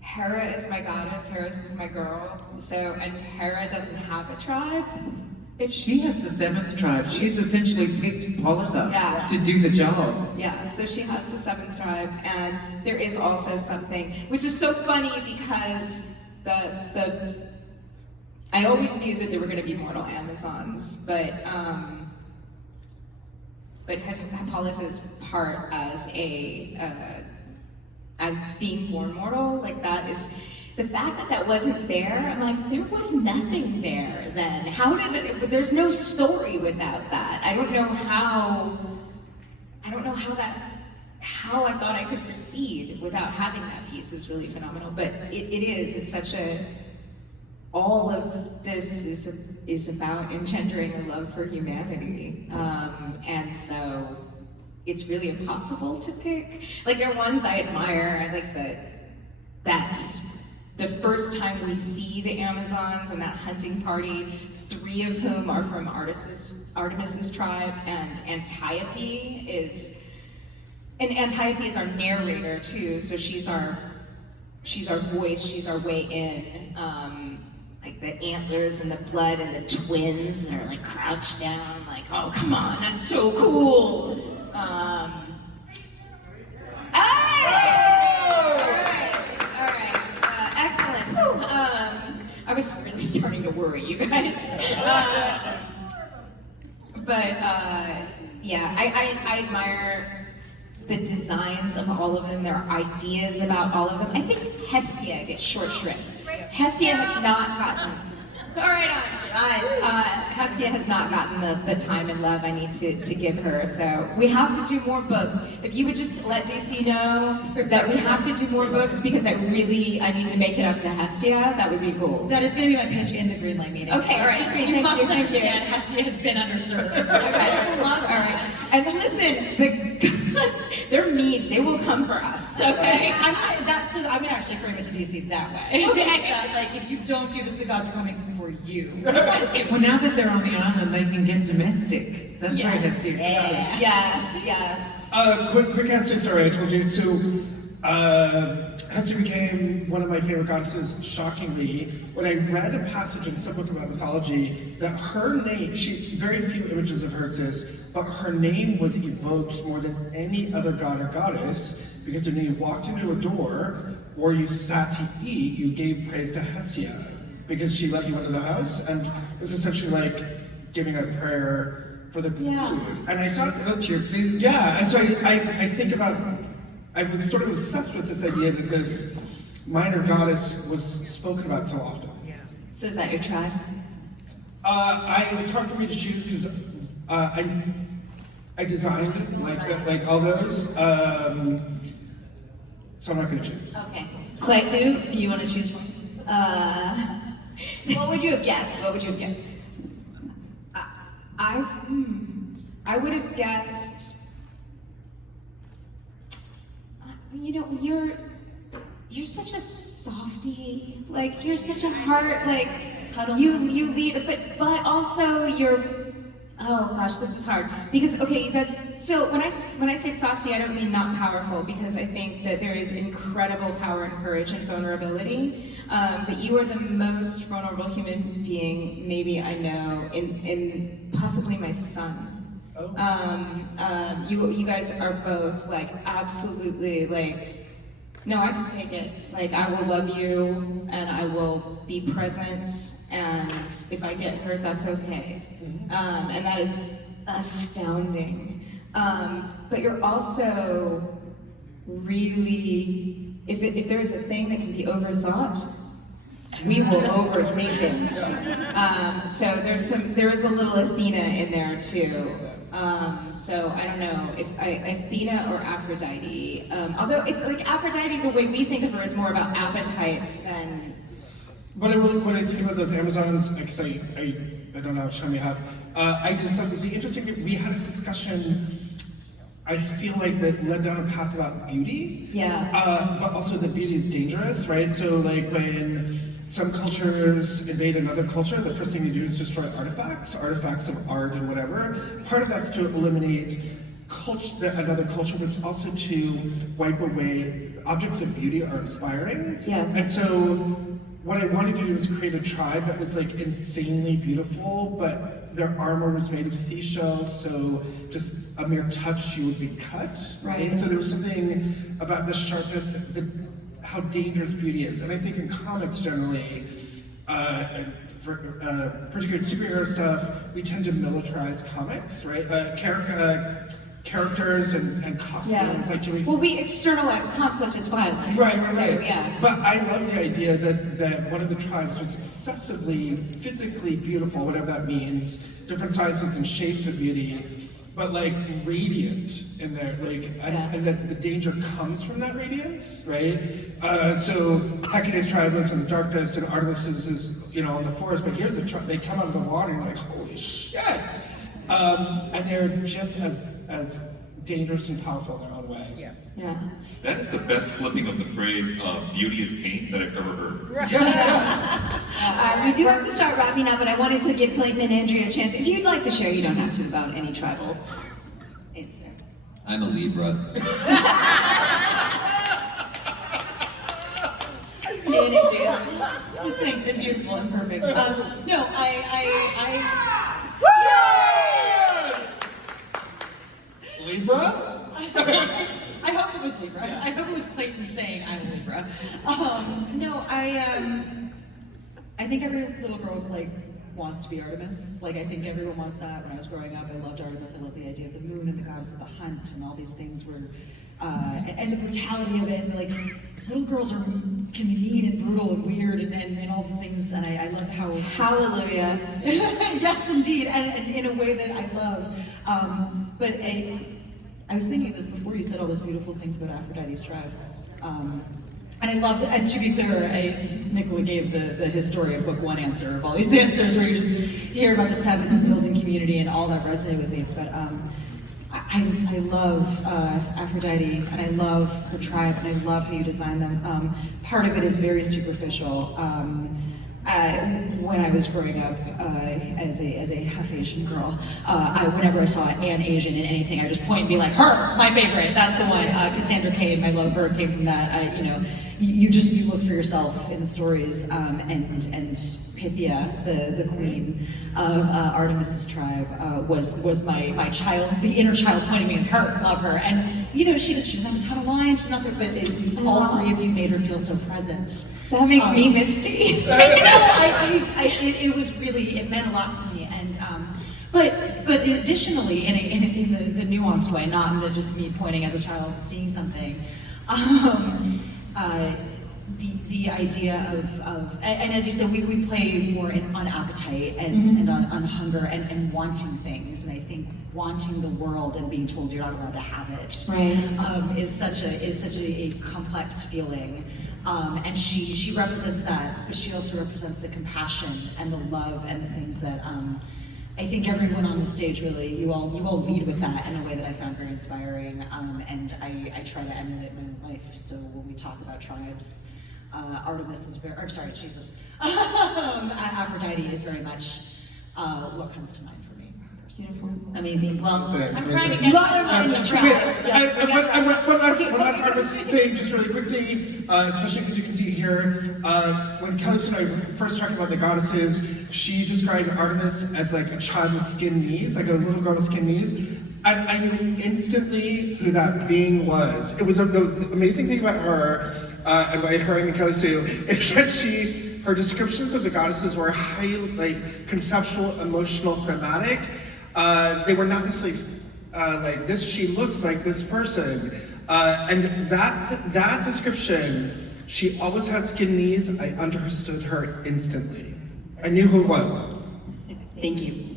Hera is my goddess, Hera is my girl, and Hera doesn't have a tribe. She has the 7th tribe. She's essentially picked Hippolyta to do the job. Yeah, so she has the 7th tribe, and there is also something, which is so funny because I always knew that there were going to be mortal Amazons, but Hippolyta's part as as being born mortal, like that is, the fact that wasn't there, I'm like, there was nothing there then. How did it, there's no story without that. I don't know how I thought I could proceed without having that piece is really phenomenal, but it's such a, all of this is about engendering a love for humanity, and so it's really impossible to pick. Like, there are ones I admire. I like that's the first time we see the Amazons and that hunting party, 3 of whom are from Artemis's tribe, and Antiope is our narrator too. So she's our voice. She's our way in. Like the antlers and the blood and the twins that are like crouched down, like, oh, come on, that's so cool. All right, excellent. I was really starting to worry, you guys. Yeah, I admire the designs of all of them, their ideas about all of them. I think Hestia gets short shrift. Hestia has not gotten All right, Hestia has not gotten the time and love I need to give her, so we have to do more books. If you would just let DC know that we have to do more books because I need to make it up to Hestia, that would be cool. That is going to be my pitch in the Greenlight meeting. Okay, all right. Just, Great, you thank must you, thank you. understand, Hestia has been underserved. All right. And listen, the gods, they're mean. They will come for us, okay? I'm gonna actually frame it to DC that way. Okay. That, like, if you don't do this, the gods are coming for you. Well, now that they're on the island, they can get domestic. That's very Hestia. Yes. Quick Hestia story. I told you. So, Hestia became one of my favorite goddesses. Shockingly, when I read a passage in some book about mythology, that her name, very few images of her exist, but her name was evoked more than any other god or goddess, because when you walked into a door or you sat to eat, you gave praise to Hestia, because she let you into the house, and it was essentially like giving a prayer for the food. And I thought, Cooked your food. yeah, and so I think about, I was sort of obsessed with this idea that this minor goddess was spoken about so often. Yeah. So is that your tribe? It's hard for me to choose because I designed like all those, so I'm not going to choose. Okay. Clayton, you want to choose one? What would you have guessed? What would you have guessed? I would have guessed. You know, you're such a softie. Like you're such a heart. Like you lead, but also you're. Oh gosh, this is hard because you guys. Phil, when I say softie, I don't mean not powerful because I think that there is incredible power and courage and vulnerability. But you are the most vulnerable human being maybe I know, in possibly my son. You guys are both like absolutely like, no, I can take it. Like I will love you and I will be present, and if I get hurt, that's okay. And that is astounding. But you're also really, if there is a thing that can be overthought, we will overthink it. So there is a little Athena in there too. So I don't know if Athena or Aphrodite. Although it's like Aphrodite, the way we think of her is more about appetites than. When I think about those Amazons, because I don't know how much time you have, I did something. The interesting thing, we had a discussion. I feel like that led down a path about beauty. Yeah. But also that beauty is dangerous, right? So like when some cultures invade another culture, the first thing you do is destroy artifacts of art and whatever. Part of that's to eliminate another culture, but it's also to wipe away objects of beauty are inspiring. Yes. And so what I wanted to do was create a tribe that was like insanely beautiful, but their armor was made of seashells, so just a mere touch you would be cut, right? So there was something about the sharpness, how dangerous beauty is. And I think in comics generally, and for particularly superhero stuff, we tend to militarize comics, right? Characters and costumes, like Jimmy. Well, we externalize conflict as violence. Right. So, yeah. But I love the idea that one of the tribes was excessively physically beautiful, whatever that means, different sizes and shapes of beauty, but like radiant in there, like, and that the danger comes from that radiance, right? So Hecate's tribe lives in the darkness, and Artemis is in the forest. But here's the tribe; they come out of the water, and you're like, holy shit! And they're just as dangerous and powerful in their own way. Yeah. That is the best flipping of the phrase "beauty is pain" that I've ever heard. We do have to start wrapping up, and I wanted to give Clayton and Andrea a chance. If you'd like to share, you don't have to about any tribal answer. I'm a Libra. Succinct and beautiful and perfect. No, Libra? I hope it was Libra. I hope it was Clayton saying I'm a Libra. I think every little girl wants to be Artemis. I think everyone wants that. When I was growing up, I loved Artemis. I loved the idea of the moon and the goddess of the hunt and all these things were, and the brutality of it, and little girls can be mean and brutal and weird and all the things, and I love how Hallelujah. yes, indeed, and in a way that I love. But I was thinking this before you said all those beautiful things about Aphrodite's tribe. And I love that, and to be clear, Nicola gave the Historia book 1 answer of all these answers where you just hear about the 7 building community and all that resonated with me. But I love Aphrodite, and I love her tribe, and I love how you design them. Part of it is very superficial. When I was growing up as a half Asian girl, whenever I saw an Asian in anything, I just point and be like, her, my favorite, that's the one. Cassandra Cain, my love of her, came from that. You look for yourself in the stories, and Pythia, the queen of Artemis's tribe, was my child, the inner child pointing me at her, love her, and she doesn't have a ton of lines, she's not there, but all 3 of you made her feel so present. That makes me misty. It was really, it meant a lot to me, and but additionally, in the nuanced way, not in the just me pointing as a child seeing something, the idea of and as you said, we play more on appetite and on hunger and wanting things, and I think wanting the world and being told you're not allowed to have it, right, is such a complex feeling. And she represents that, but she also represents the compassion and the love and the things that I think everyone on the stage really, you all lead with that in a way that I found very inspiring, and I try to emulate my life. So when we talk about tribes, Artemis is very, I'm sorry, Jesus, Aphrodite is very much what comes to mind for me. Beautiful. Amazing. Well, I'm crying again. One last Artemis thing, just really quickly, especially because you can see here, when Cowles and I first talked about the goddesses, she described Artemis as like a child with skin knees, like a little girl with skin knees. And I knew instantly who that being was. It was the amazing thing about her, and by her and Cowles is that her descriptions of the goddesses were highly like conceptual, emotional, thematic. They were not necessarily like this. She looks like this person, and that description. She always had skin knees. I understood her instantly. I knew who it was. Thank you.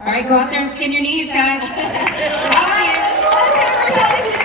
All right, go out there and skin your knees, guys. All right, everybody.